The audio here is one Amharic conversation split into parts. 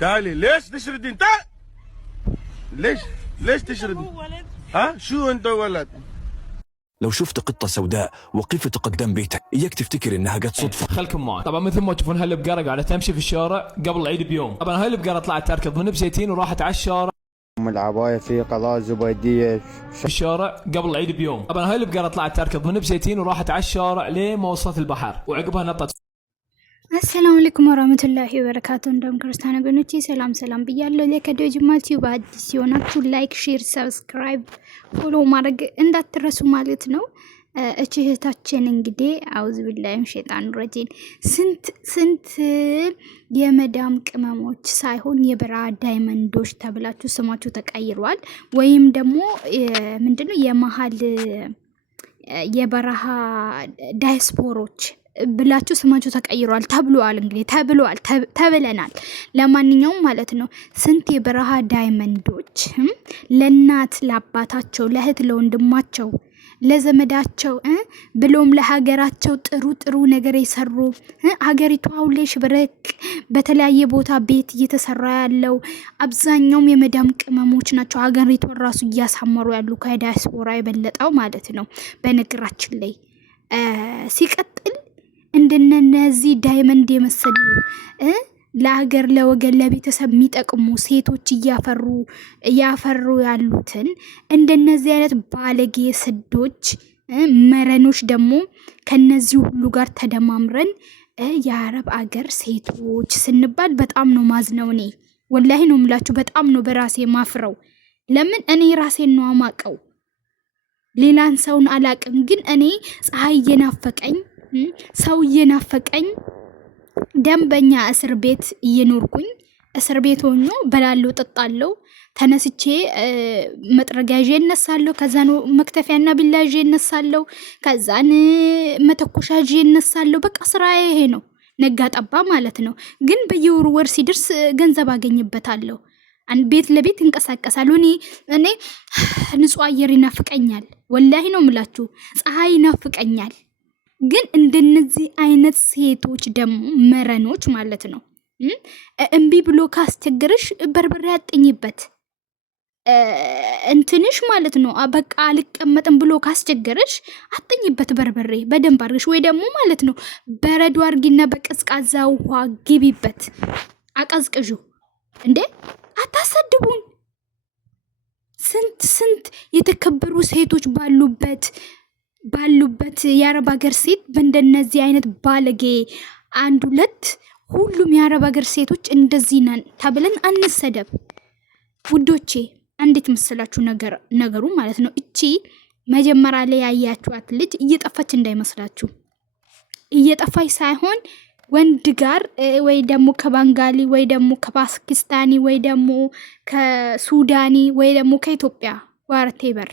تعالي ليش تشرد انت؟ ليش تشرد؟ ها شو انت ولد؟ لو شفت قطة سوداء وقفت قدام بيتك إياك تفتكر إنها قد صدفة. خلكم معي. طبعا مثل ما تشوفون هاي البقرة قاعدة تمشي في الشارع قبل العيد بيوم. طبعا هاي البقرة طلعت تركض من بزيتين وراحت على الشارع. العباية في قناة زبيدية في الشارع قبل العيد بيوم. طبعا هاي البقرة طلعت تركض من بزيتين وراحت على الشارع لين ما وصلت البحر وعقبها نطت. السلام عليكم ورحمة الله وبركاته. እንደም ክርስቲያን ወገኖቼ ሰላም ብያለሁ። ለከዲዮ ጅማል ቲዩብ አዲስ ሲሆናችሁ ላይክ፣ ሼር፣ ሰብስክራይብ፣ ፎሎ ማድረግ እንዳትረሱ ማለት ነው። እህታችን እንግዲህ አውዝ ቢላሂም ሸይጣን ረጂም ስንት የመዳም ቅመሞች ሳይሆን የበረሃ ዳይመንዶች ተብላችሁ ስማችሁ ተቀይሯል። ወይም ደግሞ ምንድነው የመሃል የበረሃ ዳይስፖሮች ብላችሁ ስማችሁ ተቀይሯል ተብሏል። እንግዲህ ተብለናል። ለማንኛውም ማለት ነው ስንት የበረሃ ዳይመንዶች ለናት ለአባታቸው ለእህት ለወንድማቸው ለዘመዳቸው ብሎም ለሀገራቸው ጥሩ ነገር የሰሩ ሀገሪቷ ሁሌ ሽብረክ በተለያየ ቦታ ቤት እየተሰራ ያለው አብዛኛውም የመዳም ቅመሞች ናቸው። ሀገሪቷ ራሱ እያሳመሩ ያሉ ከዳያስፖራ የበለጠው ማለት ነው። በነገራችን ላይ ሲቀጥል እንደነዚህ ዳይመንድ የመሰሉ ለሀገር ለወገን ለቤተሰብ የሚጠቅሙ ሴቶች እያፈሩ ያሉትን እንደነዚህ አይነት ባለጌ ስዶች መረኖች ደግሞ ከነዚህ ሁሉ ጋር ተደማምረን የአረብ አገር ሴቶች ስንባል በጣም ነው ማዝነው። እኔ ወላሂ ነው የምላችሁ፣ በጣም ነው በራሴ ማፍረው። ለምን እኔ ራሴን ነው አማቀው፣ ሌላን ሰውን አላቅም። ግን እኔ ፀሐይ እየናፈቀኝ ሰው እየናፈቀኝ ደንበኛ እስር ቤት እየኖርኩኝ እስር ቤት ሆኖ በላለው ጠጣለው ተነስቼ መጥረጊያ ይዤ እነሳለሁ። ከዛን መክተፊያና ቢላ ይዤ እነሳለሁ። ከዛን መተኮሻ ይዤ እነሳለሁ። በቃ ስራዬ ይሄ ነው፣ ነጋ ጠባ ማለት ነው። ግን በየወሩ ወር ሲደርስ ገንዘብ አገኝበታለሁ። ቤት ለቤት እንቀሳቀሳለሁ። እኔ ንጹህ አየር ይናፍቀኛል። ወላሂ ነው የምላችሁ፣ ፀሐይ ይናፍቀኛል። ግን እንደነዚህ አይነት ሴቶች ደግሞ መረኖች ማለት ነው እምቢ ብሎ ካስቸገረሽ በርበሬ ያጠኝበት እንትንሽ ማለት ነው። በቃ አልቀመጥም ብሎ ካስቸገረሽ አጠኝበት በርበሬ በደንብ አድርገሽ፣ ወይ ደግሞ ማለት ነው በረዶ አርጊና በቀዝቃዛ ውሃ ግቢበት፣ አቀዝቅዡ። እንዴ አታሰድቡን። ስንት የተከበሩ ሴቶች ባሉበት የአረብ ሀገር ሴት በእንደነዚህ አይነት ባለጌ አንድ ሁለት ሁሉም የአረብ ሀገር ሴቶች እንደዚህ ነን ተብለን አንሰደብ ውዶቼ። እንዴት መሰላችሁ ነገሩ ማለት ነው። እቺ መጀመሪያ ላይ ያያችኋት ልጅ እየጠፋች እንዳይመስላችሁ። እየጠፋች ሳይሆን ወንድ ጋር ወይ ደግሞ ከባንጋሊ ወይ ደግሞ ከፓኪስታኒ ወይ ደግሞ ከሱዳኒ ወይ ደግሞ ከኢትዮጵያ ዋርቴበር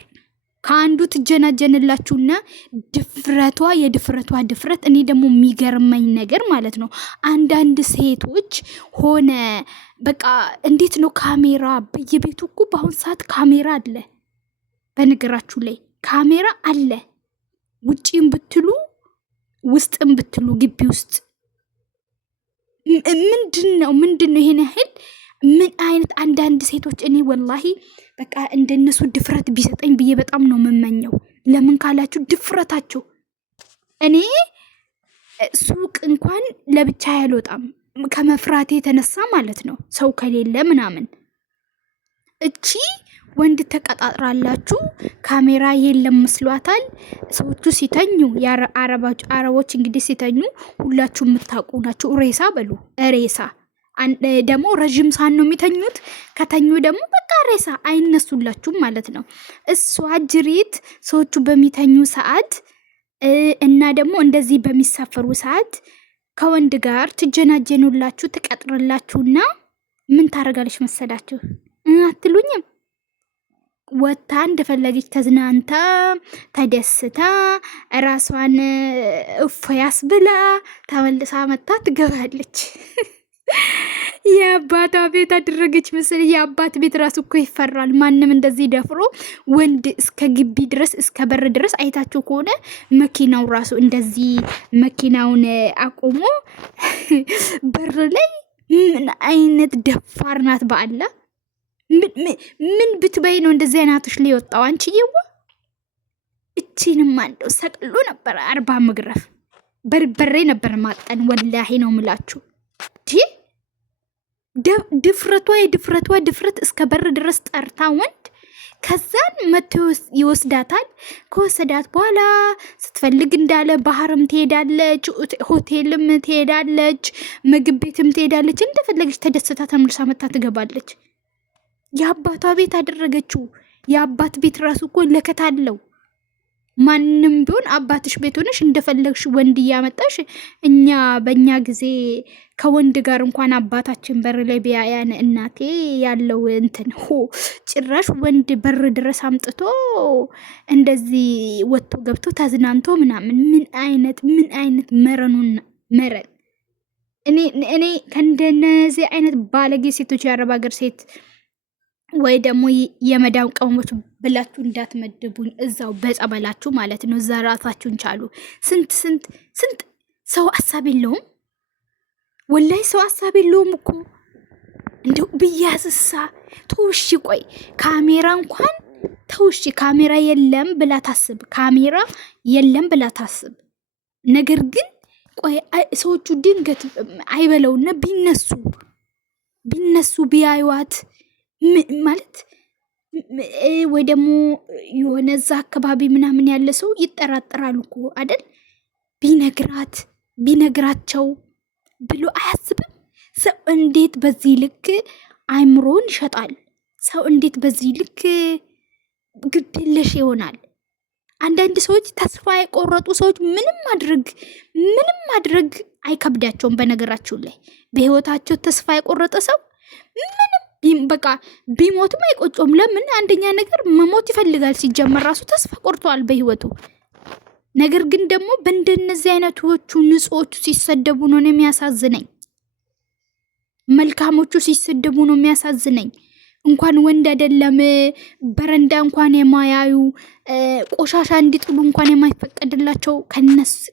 ከአንዱ ትጀናጀንላችሁና የድፍረቷ ድፍረት። እኔ ደግሞ የሚገርመኝ ነገር ማለት ነው አንዳንድ ሴቶች ሆነ በቃ እንዴት ነው ካሜራ በየቤቱ እኮ በአሁን ሰዓት ካሜራ አለ። በነገራችሁ ላይ ካሜራ አለ፣ ውጪም ብትሉ ውስጥም ብትሉ ግቢ ውስጥ ምንድነው ይሄን ያህል ምን አይነት አንዳንድ ሴቶች እኔ ወላሂ በቃ እንደነሱ ድፍረት ቢሰጠኝ ብዬ በጣም ነው የምመኘው። ለምን ካላችሁ ድፍረታቸው። እኔ ሱቅ እንኳን ለብቻ ያልወጣም ከመፍራቴ የተነሳ ማለት ነው፣ ሰው ከሌለ ምናምን። እቺ ወንድ ተቀጣጥራላችሁ ካሜራ የለም መስሏታል። ሰዎቹ ሲተኙ አረቦች እንግዲህ ሲተኙ ሁላችሁ የምታውቁ ናቸው። ሬሳ በሉ ሬሳ ደግሞ ረጅም ሳን ነው የሚተኙት። ከተኙ ደግሞ በቃ ሬሳ አይነሱላችሁም ማለት ነው። እሷ ጅሪት ሰዎቹ በሚተኙ ሰዓት እና ደግሞ እንደዚህ በሚሳፈሩ ሰዓት ከወንድ ጋር ትጀናጀኑላችሁ፣ ትቀጥርላችሁና ምን ታደርጋለች መሰላችሁ? አትሉኝም? ወታ እንደፈለገች ተዝናንታ ተደስታ ራሷን እፎያስ ብላ ተመልሳ መታ ትገባለች። የአባቷ ቤት አደረገች መሰለኝ። የአባት ቤት ራሱ እኮ ይፈራል። ማንም እንደዚህ ደፍሮ ወንድ እስከ ግቢ ድረስ እስከ በር ድረስ አይታችሁ ከሆነ መኪናው ራሱ እንደዚህ መኪናውን አቆሞ በር ላይ ምን አይነት ደፋር ናት በአላ ምን ብትበይ ነው እንደዚህ አይናትሽ ሊወጣው አንቺዬዋ እቺንም አንደው ሰቅሎ ነበር 40 መግረፍ በርበሬ ነበር ማጠን ወላሂ ነው ምላችሁ ድፍረት እስከ በር ድረስ ጠርታ ወንድ ከዛን መቶ ይወስዳታል ከወሰዳት በኋላ ስትፈልግ እንዳለ ባህርም ትሄዳለች ሆቴልም ትሄዳለች ምግብ ቤትም ትሄዳለች እንደፈለገች ተደስታ ተመልሳ መታ ትገባለች የአባቷ ቤት አደረገችው የአባት ቤት ራሱ እኮ ለከታለው ማንንም ቢሆን አባትሽ ቤት ሆነሽ እንደፈለግሽ ወንድ ያመጣሽ እኛ በእኛ ጊዜ ከወንድ ጋር እንኳን አባታችን በር ላይ ቢያያን እናቴ ያለው እንትን ጭራሽ ወንድ በር ድረስ አምጥቶ እንደዚህ ወጥቶ ገብቶ ተዝናንቶ ምናምን ምን አይነት መረን እኔ ከእንደነዚህ አይነት ባለጌ ሴቶች የአረብ ሀገር ሴት ወይ ደግሞ የመዳም ቀሞች ብላችሁ እንዳትመድቡኝ እዛው በጸበላችሁ ማለት ነው እዛ ራሳችሁን ቻሉ ስንት ሰው ሐሳብ የለውም ወላይ ሰው ሐሳብ የለውም እኮ እንደው ብያስሳ ተውሽ ቆይ ካሜራ እንኳን ተውሽ ካሜራ የለም ብላ ታስብ ነገር ግን ቆይ ሰዎቹ ድንገት አይበለውና ቢነሱ ቢያዩዋት ማለት ወይ ደግሞ የሆነ እዛ አካባቢ ምናምን ያለ ሰው ይጠራጠራሉ እኮ አይደል ቢነግራቸው ብሎ አያስብም ሰው እንዴት በዚህ ልክ አይምሮን ይሸጣል ሰው እንዴት በዚህ ልክ ግድለሽ ይሆናል አንዳንድ ሰዎች ተስፋ የቆረጡ ሰዎች ምንም ማድረግ አይከብዳቸውም በነገራቸው ላይ በህይወታቸው ተስፋ የቆረጠ ሰው ምንም በቃ ቢሞትም አይቆጨውም ለምን አንደኛ ነገር መሞት ይፈልጋል ሲጀመር ራሱ ተስፋ ቆርጧል በህይወቱ ነገር ግን ደግሞ በእንደነዚህ አይነቶቹ ንጹዎቹ ሲሰደቡ ነው የሚያሳዝነኝ መልካሞቹ ሲሰደቡ ነው የሚያሳዝነኝ እንኳን ወንድ አይደለም በረንዳ እንኳን የማያዩ ቆሻሻ እንዲጥሉ እንኳን የማይፈቀድላቸው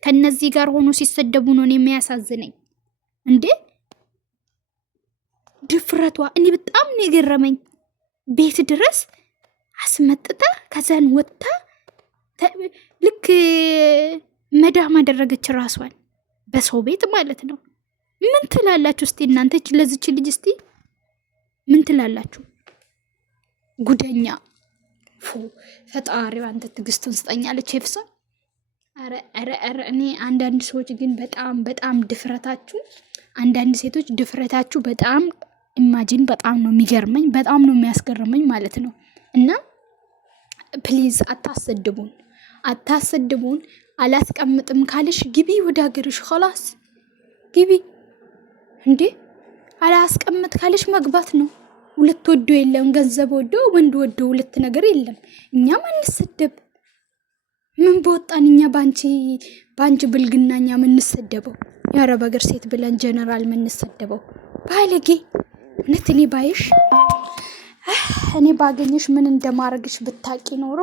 ከነዚህ ጋር ሆኖ ሲሰደቡ ነው የሚያሳዝነኝ እንዴ ድፍረቷ እኔ በጣም ነው የገረመኝ ቤት ድረስ አስመጥታ ከዛን ወጣ ልክ መዳም አደረገች ራሷን በሰው ቤት ማለት ነው ምን ትላላችሁ እስቲ እናንተ ለዚች ልጅ እስቲ ምን ትላላችሁ ጉደኛ ፈጣሪው አንተ ትግስቱን ስጠኛለች ይፍሳ አረ እኔ አንዳንድ ሰዎች ግን በጣም ድፍረታችሁ አንዳንድ ሴቶች ድፍረታችሁ በጣም ኢማጂን በጣም ነው የሚገርመኝ በጣም ነው የሚያስገርመኝ ማለት ነው እና ፕሊዝ አታሰድቡን አላስቀምጥም ካለሽ ግቢ ወደ ሀገርሽ خلاص ግቢ እንዴ አላስቀምጥ ካለሽ መግባት ነው ሁለት ወዶ የለም ገንዘብ ወዶ ወንድ ወዶ ሁለት ነገር የለም እኛም አንሰደብ ምን በወጣን እኛ ባንቺ ብልግናኛ ምን እንሰደበው የአረብ ሀገር ሴት ብለን ጀነራል ምን እንሰደበው ባለጌ ነትኔ ባይሽ እኔ ባገኝሽ ምን እንደማረግሽ ብታቂ ኖሮ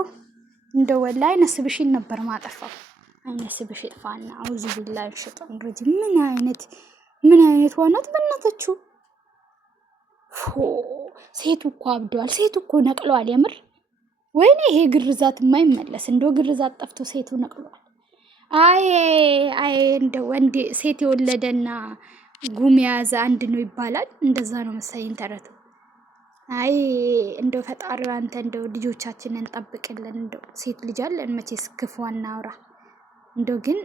እንደው ወላይ ነስብሽን ነበር ማጠፋው አይነስብሽ ፋና አውዝ ቢላህ ሸጣን ረጅ ምን አይነት ዋናት በእናታችሁ ሴቱ እኮ አብዷል ሴቱ እኮ ነቅሏል የምር ወይኔ ይሄ ግርዛት የማይመለስ እንደው ግርዛት ጠፍቶ ሴቱ ነቅሏል አይ እንደ ወንድ ሴት የወለደና ጉም ያዘ አንድ ነው ይባላል እንደዛ ነው መሰለኝ ተረቱ አይ እንደው ፈጣሪው አንተ እንደው ልጆቻችንን ጠብቅልን እንደው ሴት ልጅ አለን መቼስ ክፉ አናውራ እንደው ግን